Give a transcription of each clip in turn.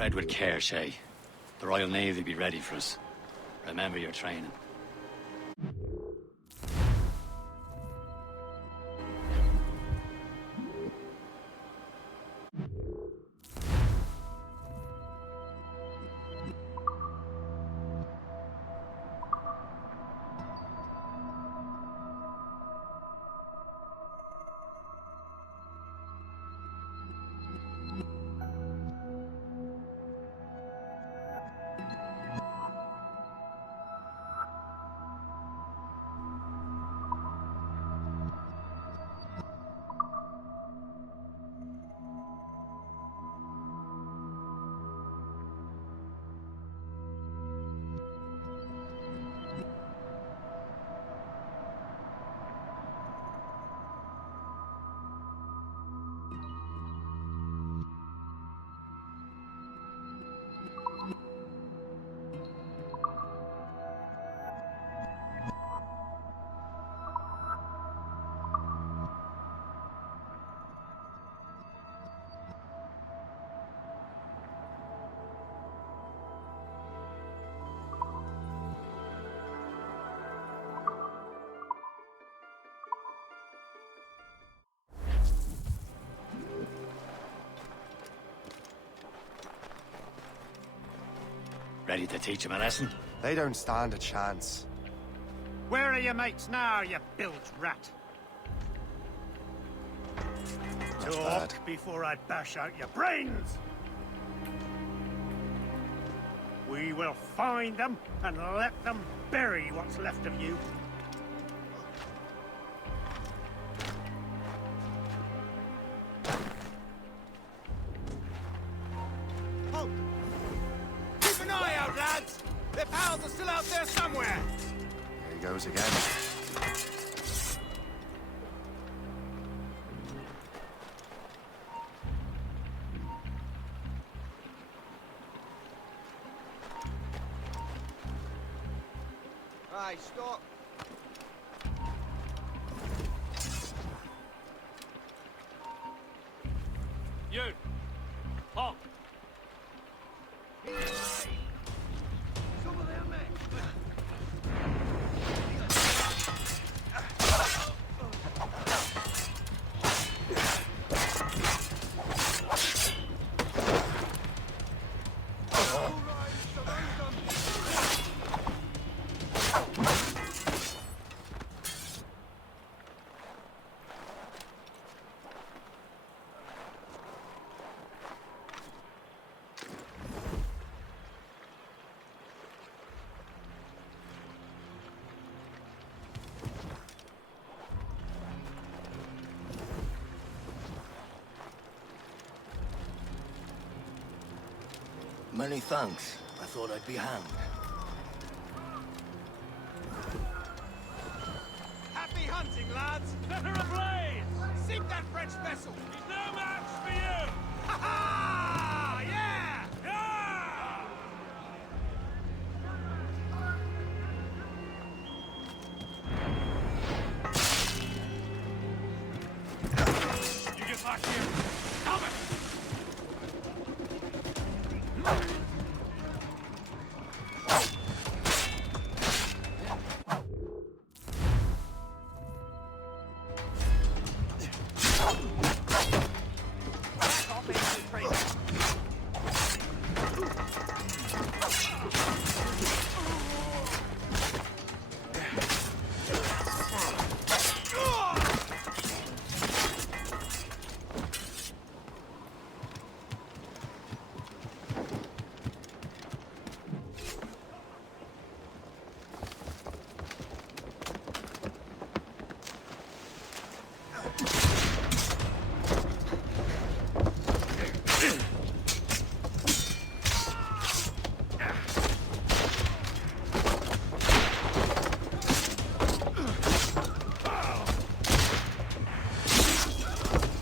Tread with care, Shay. The Royal Navy be ready for us. Remember your training. Ready to teach him a lesson? They don't stand a chance. Where are your mates now, you bilge rat? Not Talk bad. before I bash out your brains! We will find them and let them bury what's left of you. Halt! Keep an eye out, lads! Their pals are still out there somewhere! Here he goes again. Aye, stop! You! Halt! Some of them men! Many thanks. I thought I'd be hanged. Happy hunting, lads! Set her ablaze! Sink that French vessel! He's no match for you! Ha ha! Yeah! Yeah! You get back here! Come it!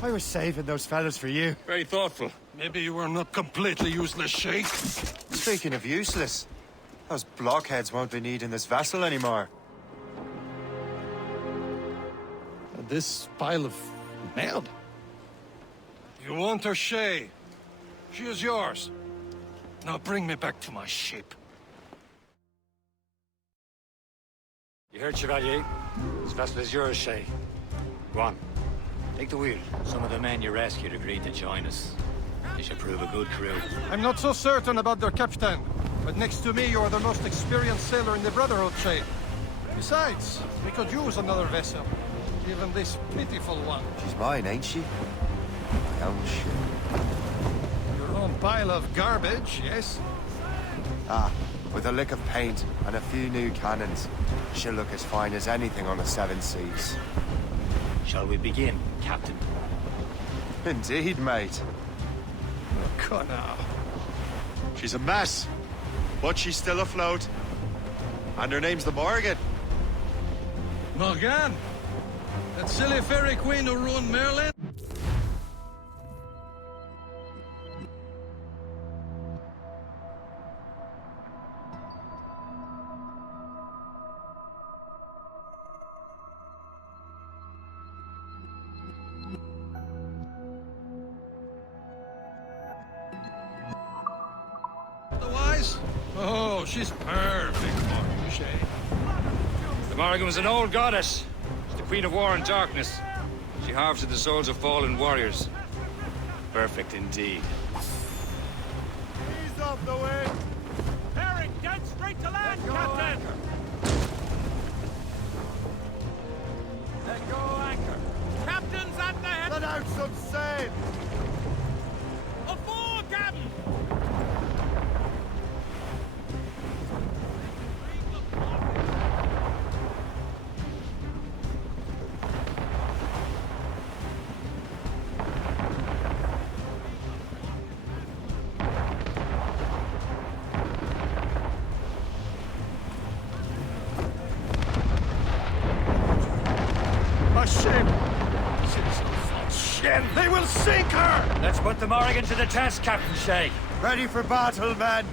I was saving those fellas for you. Very thoughtful. Maybe you were not completely useless, Sheikh. Speaking of useless, those blockheads won't be needing this vessel anymore. This pile of merde. You want her, Shay? She is yours. Now bring me back to my ship. You heard, Chevalier? This vessel is yours, Shay. Go on. Take the wheel. Some of the men you rescued agreed to join us. They should prove a good crew. I'm not so certain about their captain, but next to me you are the most experienced sailor in the Brotherhood, Shay. Besides, we could use another vessel. Even this pitiful one. She's mine, ain't she? My own ship. Your own pile of garbage, yes? Ah, with a lick of paint and a few new cannons, she'll look as fine as anything on the seven seas. Shall we begin, Captain? Indeed, mate. Come now. She's a mess, but she's still afloat. And her name's the Morgan. Morgan? That silly fairy queen who ruined Merlin? Otherwise? Oh, she's perfect for you, Shay. The Morrigan was an old goddess. She's the queen of war and darkness. She harvested the souls of fallen warriors. Perfect indeed. Ease off the wind. Bearing dead straight to land, Captain! Let go anchor. Captain's at the head! Let out some sail. Afore, Captain! A ship! Shit! They will sink her! Let's put the Morrigan to the test, Captain Shay. Ready for battle, men!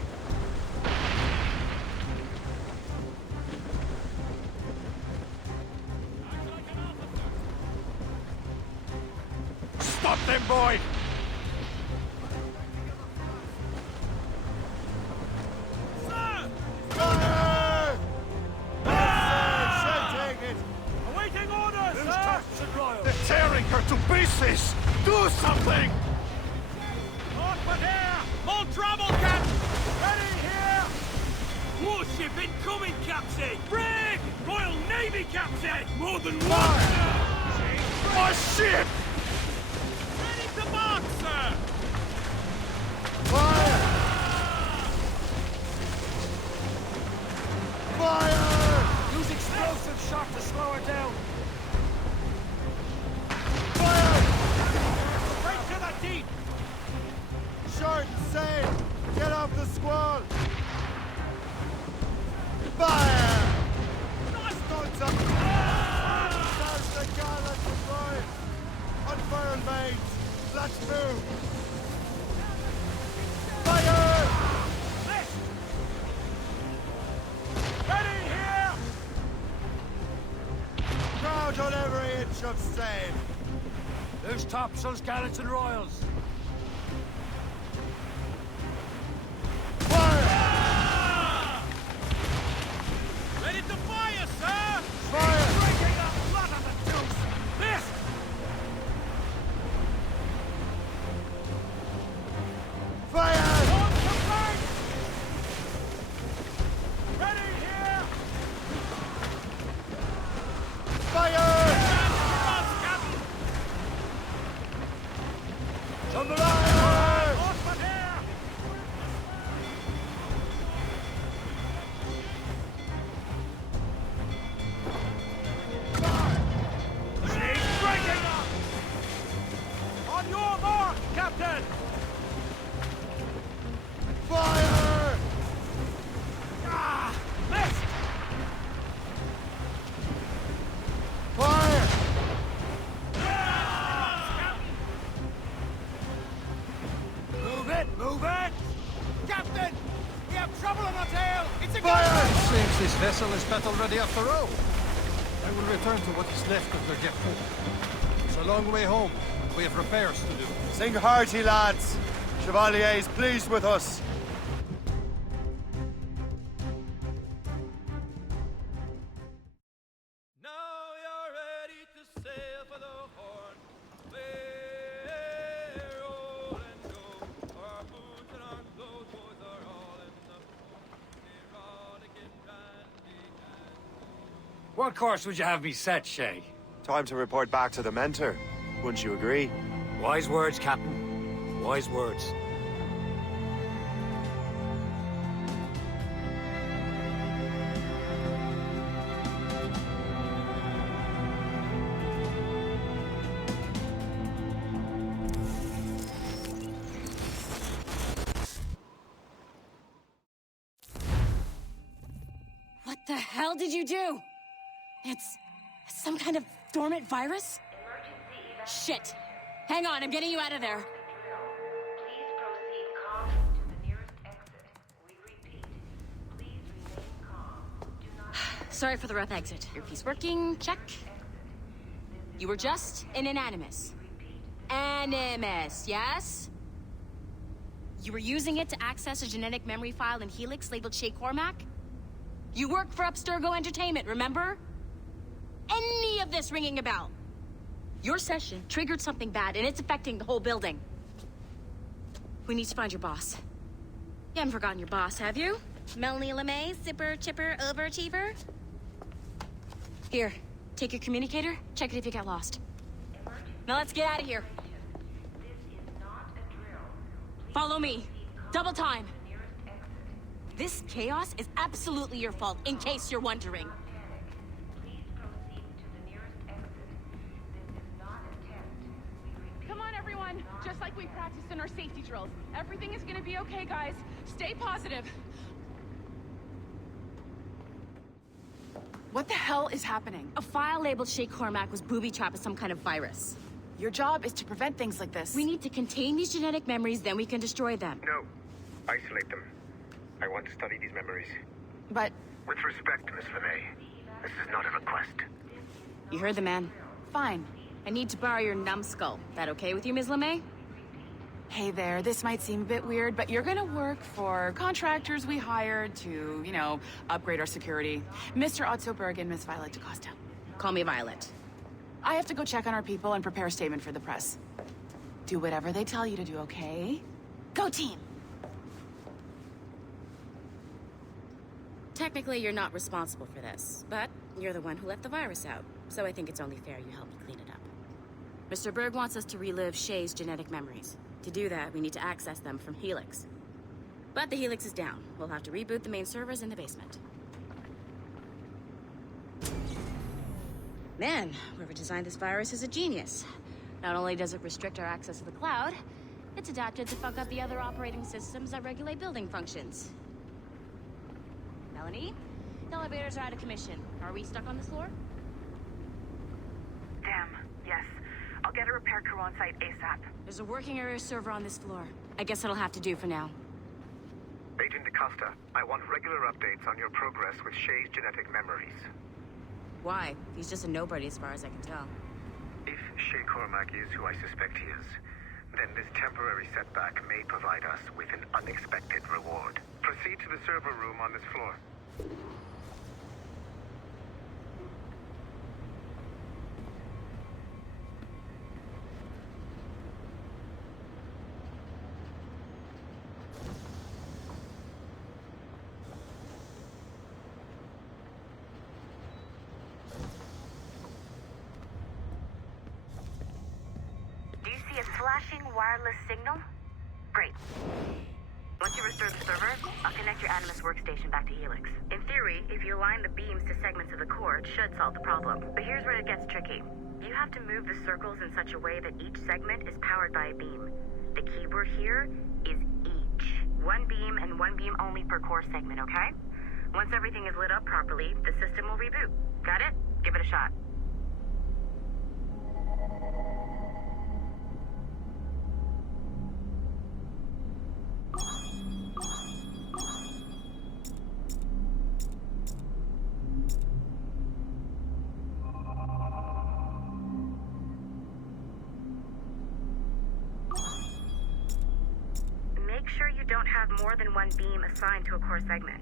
Stop them, boy! Fire! She'll take it. Awaiting orders, sir! They're tearing her to pieces! Do something! North with air! More trouble, Captain! Ready here! Warship incoming, Captain! Brig! Royal Navy, Captain! More than one! My ship! Ready to mark, sir! Fire! Fire! Use explosive shot to slow her down! Fire! Right to the deep! Short and sail! Get off the squall! Fire! Nice! Guns up! There's the gallant deployed! Unfurled mains! Let's move! Fire! List! Ready here! Crowd on every inch of sail! Loose topsails, gallants and royals. Fire! Ready to fire, sir! Fire! Breaking the blood of the deuce! List! Fire! On to flank! Ready here! Fire! Advance, Captain! Fire! North here! She's breaking up! On your mark, Captain! Fire! Ah! List! Fire! Move it! Move it! Captain! We have trouble on our tail! It's a It seems this vessel is battle ready after all. I will return to what is left of the depot. It's a long way home. We have repairs to do. Sing hearty, lads. Chevalier is pleased with us. What course would you have me set, Shay? Time to report back to the mentor. Wouldn't you agree? Wise words, Captain. Wise words. What the hell did you do? It's some kind of dormant virus? Shit. Hang on, I'm getting you out of there. Please proceed calmly to the nearest exit. We repeat, please remain calm. Do not... Sorry for the rough exit. Earpiece working, check. You were just an animus. Animus, yes? You were using it to access a genetic memory file in Helix labeled Shay Cormac? You work for Abstergo Entertainment, remember? Any of this ringing a bell? Your session triggered something bad, and it's affecting the whole building. We need to find your boss. You haven't forgotten your boss, have you? Melanie LeMay, zipper, chipper, overachiever? Here, take your communicator, check it if you get lost. Now let's get out of here. Follow me. Double time. This chaos is absolutely your fault, in case you're wondering. Come on, everyone. Just like we practiced in our safety drills. Everything is gonna be okay, guys. Stay positive. What the hell is happening? A file labeled Shay Cormac was booby-trapped with some kind of virus. Your job is to prevent things like this. We need to contain these genetic memories, then we can destroy them. No. Isolate them. I want to study these memories. But... With respect, Miss LeMay, this is not a request. You heard the man. Fine. I need to borrow your numbskull. That okay with you, Ms. LeMay? Hey there, this might seem a bit weird, but you're gonna work for contractors we hired to, you know, upgrade our security. Mr. Ottoberg and Miss Violet DaCosta. Call me Violet. I have to go check on our people and prepare a statement for the press. Do whatever they tell you to do, okay? Go team! Technically, you're not responsible for this, but you're the one who let the virus out, so I think it's only fair you help me clean it up. Mr. Berg wants us to relive Shay's genetic memories. To do that, we need to access them from Helix. But the Helix is down. We'll have to reboot the main servers in the basement. Man, whoever designed this virus is a genius. Not only does it restrict our access to the cloud, it's adapted to fuck up the other operating systems that regulate building functions. Melanie, the elevators are out of commission. Are we stuck on this floor? Damn, yes. I'll get a repair crew on site ASAP. There's a working area server on this floor. I guess that'll have to do for now. Agent DaCosta, I want regular updates on your progress with Shay's genetic memories. Why? He's just a nobody as far as I can tell. If Shay Cormac is who I suspect he is, then this temporary setback may provide us with an unexpected reward. Proceed to the server room on this floor. Do you see a flashing wireless signal? Great. Once you restore the server, I'll connect your Animus workstation back to Helix. In theory, if you align the beams to segments of the core, it should solve the problem. But here's where it gets tricky. You have to move the circles in such a way that each segment is powered by a beam. The keyword here is each. One beam and one beam only per core segment, okay? Once everything is lit up properly, the system will reboot. Got it? Give it a shot. Make sure you don't have more than one beam assigned to a core segment.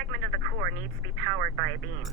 segment of the core needs to be powered by a beam.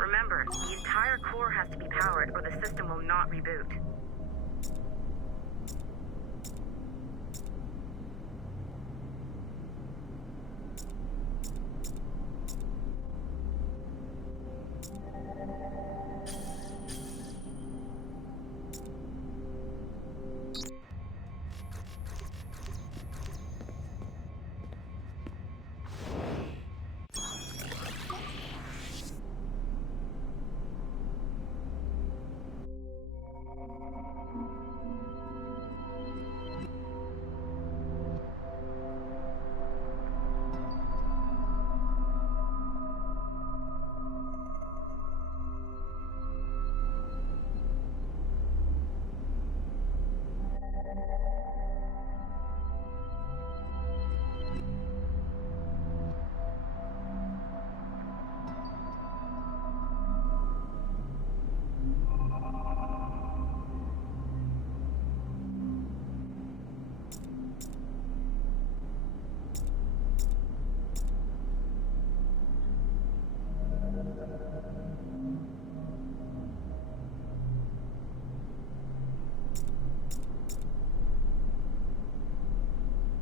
Remember, the entire core has to be powered or the system will not reboot.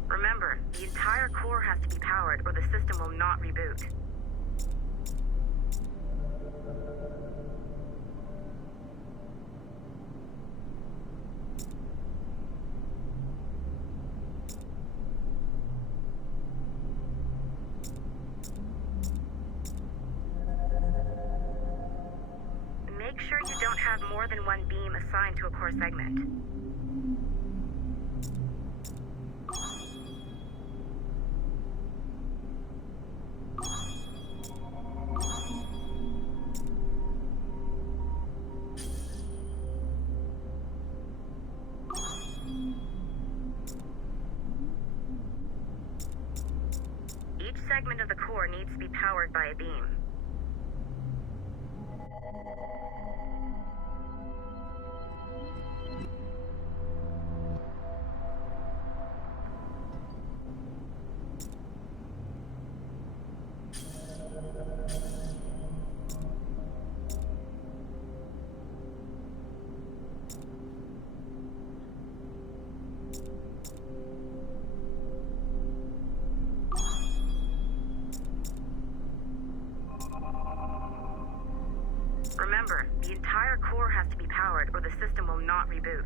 Remember, the entire core has to be powered or the system will not reboot. Make sure you don't have more than one beam assigned to a core segment. Each segment of the core needs to be powered by a beam. Remember, the entire core has to be powered or the system will not reboot.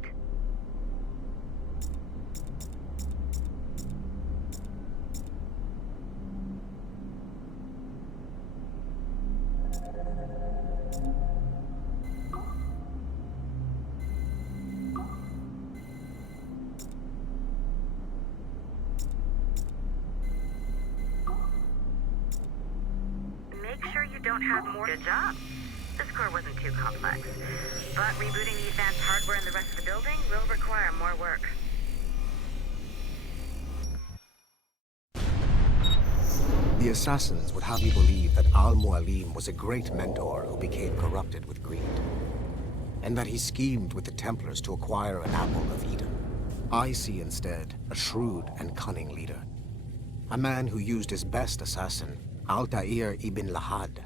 Make sure you don't have more. Good job. This core wasn't too complex, but rebooting the advanced hardware in the rest of the building will require more work. The assassins would have you believe that Al-Mualim was a great mentor who became corrupted with greed, and that he schemed with the Templars to acquire an apple of Eden. I see instead a shrewd and cunning leader, a man who used his best assassin, Altair ibn Lahad,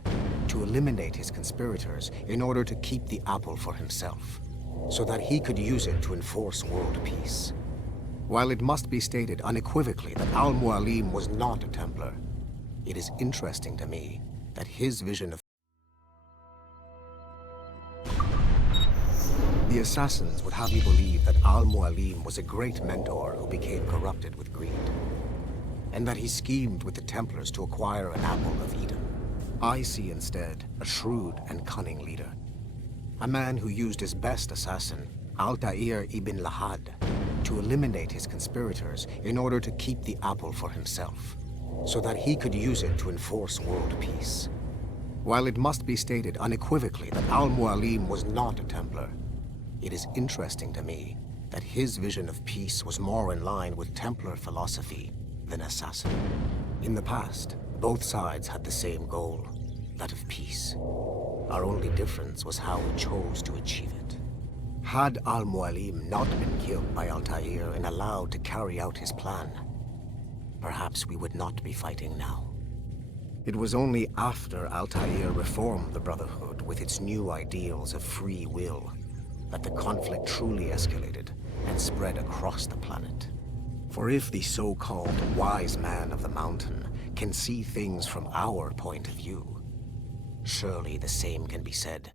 to eliminate his conspirators in order to keep the apple for himself, so that he could use it to enforce world peace. While it must be stated unequivocally that Al-Mualim was not a Templar, it is interesting to me that his vision of the assassins would have you believe that Al-Mualim was a great mentor who became corrupted with greed, and that he schemed with the Templars to acquire an apple of Eden. I see instead a shrewd and cunning leader, a man who used his best assassin, Altair ibn Lahad, to eliminate his conspirators in order to keep the apple for himself, so that he could use it to enforce world peace. While it must be stated unequivocally that Al-Mualim was not a Templar, it is interesting to me that his vision of peace was more in line with Templar philosophy than assassin. In the past, both sides had the same goal, that of peace. Our only difference was how we chose to achieve it. Had Al-Mualim not been killed by Altair and allowed to carry out his plan, perhaps we would not be fighting now. It was only after Altair reformed the Brotherhood with its new ideals of free will that the conflict truly escalated and spread across the planet. For if the so-called wise man of the mountain can see things from our point of view, surely the same can be said.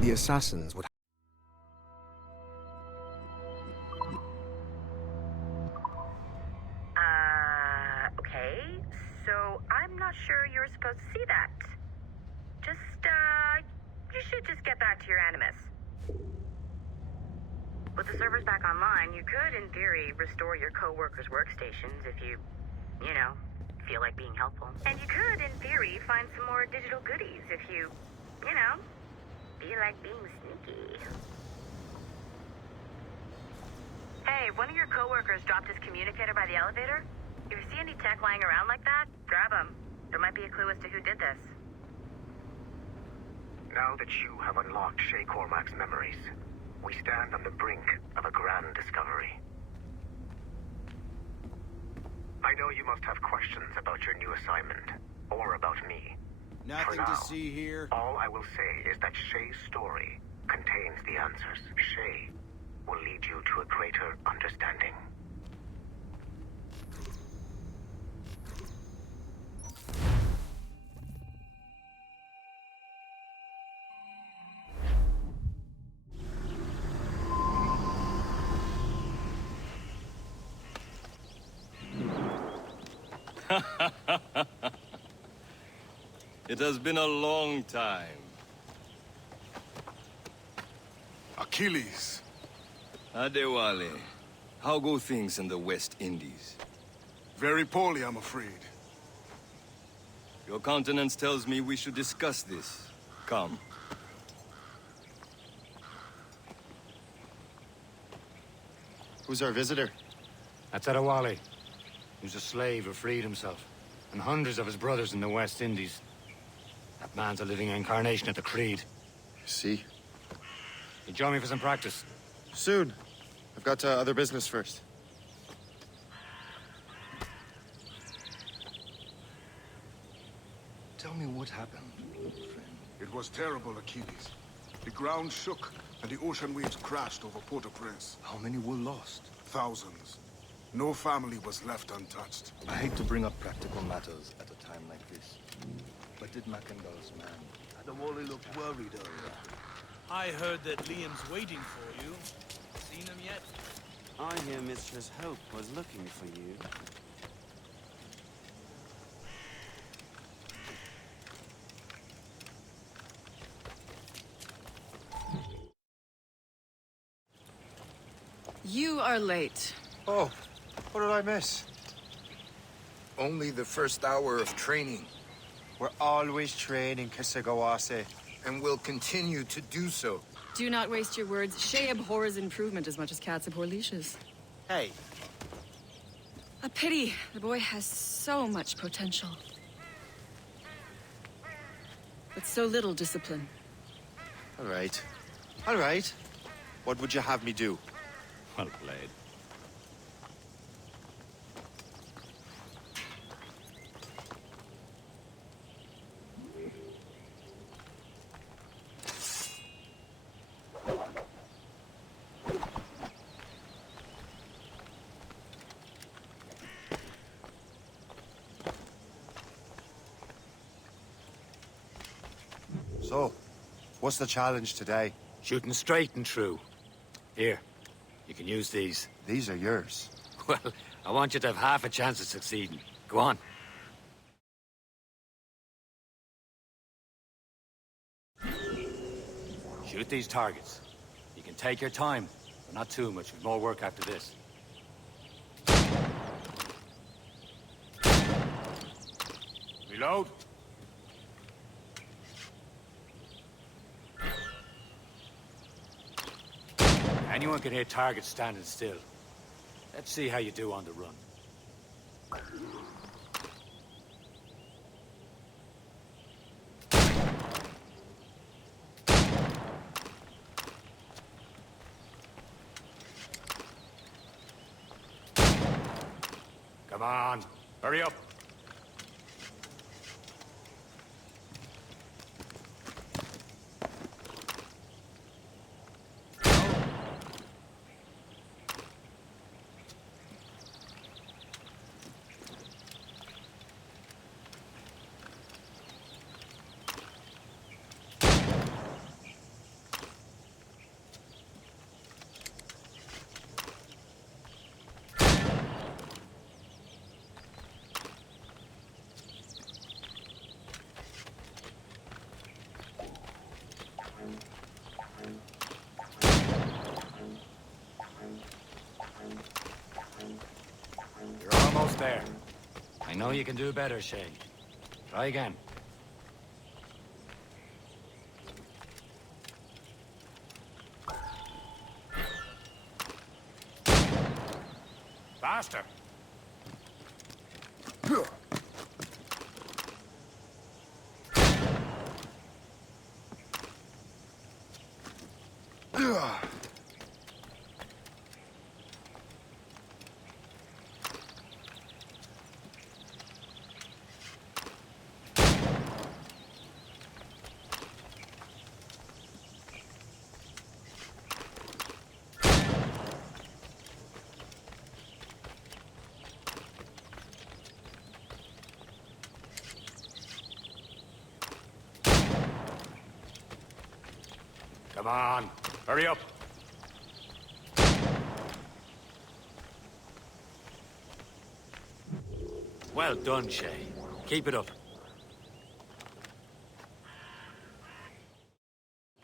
The assassins would Okay. So I'm not sure you're supposed to see that. You should just get back to your Animus. With the servers back online, you could, in theory, restore your co-workers' workstations if you feel like being helpful. And you could, in theory, find some more digital goodies if you feel like being sneaky. Hey, one of your co-workers dropped his communicator by the elevator. If you see any tech lying around like that, grab them. There might be a clue as to who did this. Now that you have unlocked Shay Cormac's memories, we stand on the brink of a grand discovery. I know you must have questions about your new assignment, or about me. Nothing to see here. All I will say is that Shay's story contains the answers. Shay will lead you to a greater understanding. It has been a long time. Achilles. Adewale, how go things in the West Indies? Very poorly, I'm afraid. Your countenance tells me we should discuss this. Come. Who's our visitor? That's Adewale. He was a slave who freed himself, and hundreds of his brothers in the West Indies. That man's a living incarnation of the Creed. See? You join me for some practice? Soon. I've got other business first. Tell me what happened, friend. It was terrible, Achilles. The ground shook, and the ocean waves crashed over Port-au-Prince. How many were lost? Thousands. No family was left untouched. I hate to bring up practical matters at a time like this. But did Mackandal's man... Adewale looked worried earlier. I heard that Liam's waiting for you. Seen him yet? I hear Mistress Hope was looking for you. You are late. Oh, what did I miss? Only the first hour of training. We're always training, Kisagawase. And will continue to do so. Do not waste your words. Shay abhors improvement as much as cats abhor leashes. Hey. A pity. The boy has so much potential. But so little discipline. All right. All right. What would you have me do? Well played. So, what's the challenge today? Shooting straight and true. Here, you can use these. These are yours. Well, I want you to have half a chance of succeeding. Go on. Shoot these targets. You can take your time, but not too much. We've more work after this. Reload. Anyone can hit targets standing still. Let's see how you do on the run. Come on, hurry up. You're almost there. I know you can do better, Shay. Try again. Faster. Come on, hurry up. Well done, Shay. Keep it up.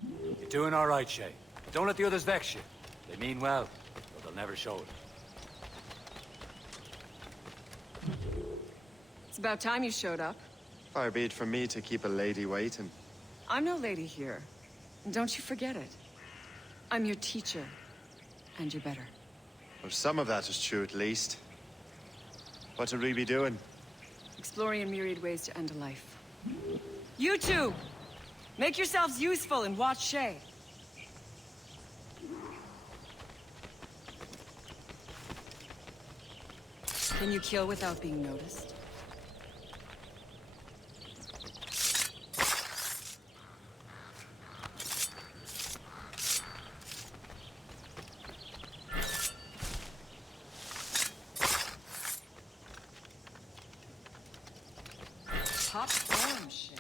You're doing all right, Shay. Don't let the others vex you. They mean well, but they'll never show it. It's about time you showed up. Far be it from me to keep a lady waiting. I'm no lady here. Don't you forget it. I'm your teacher. And you're better. Well, some of that is true, at least. What would we be doing? Exploring a myriad ways to end a life. You two! Make yourselves useful and watch Shay. Can you kill without being noticed? Top form, Shay.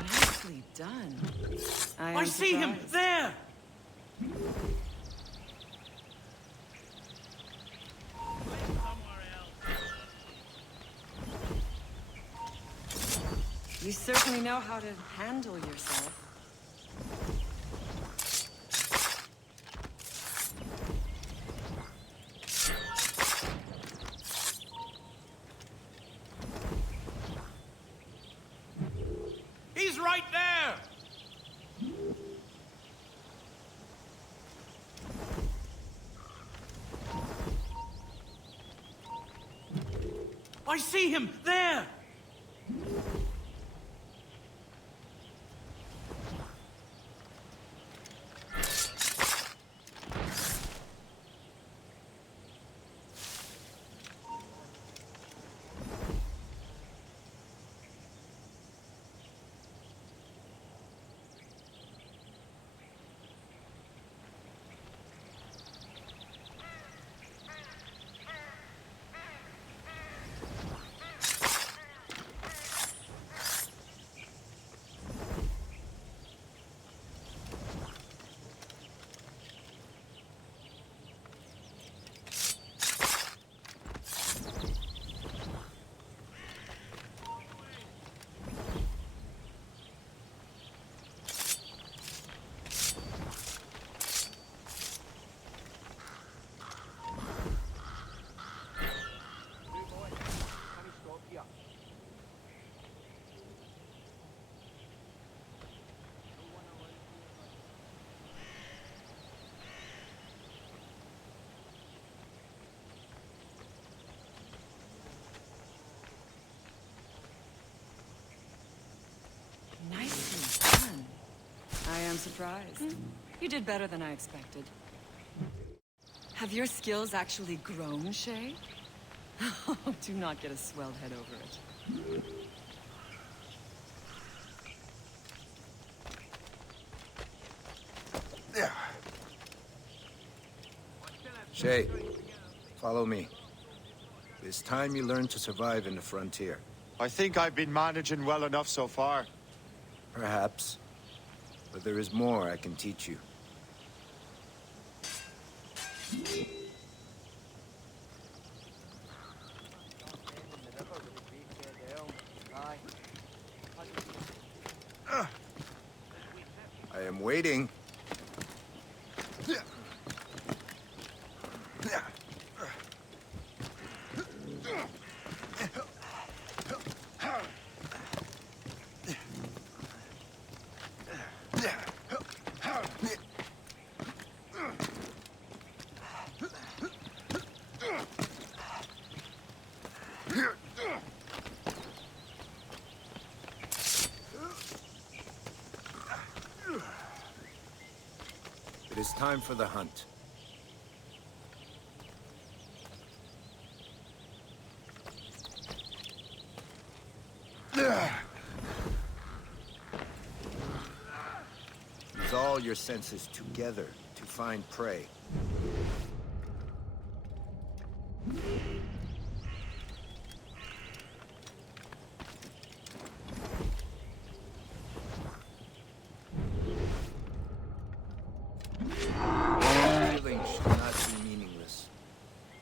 Nicely done. I see him there! You certainly know how to handle yourself. He's right there! I see him there! surprised. You did better than I expected. Have your skills actually grown, Shay? Do not get a swelled head over it. Yeah. Shay, follow me. It's time you learn to survive in the frontier. I think I've been managing well enough so far. Perhaps. But there is more I can teach you. I am waiting. It is time for the hunt. Use all your senses together to find prey. Killing should not be meaningless.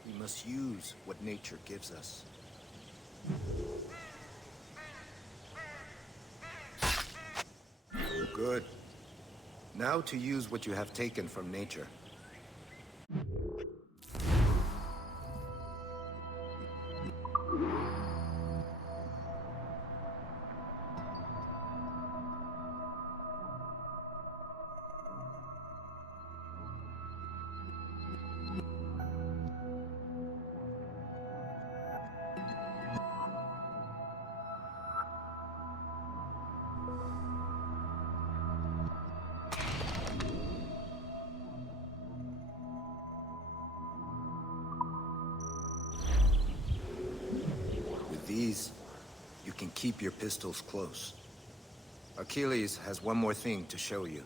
We must use what nature gives us. Good. Now to use what you have taken from nature. These, you can keep your pistols close. Achilles has one more thing to show you.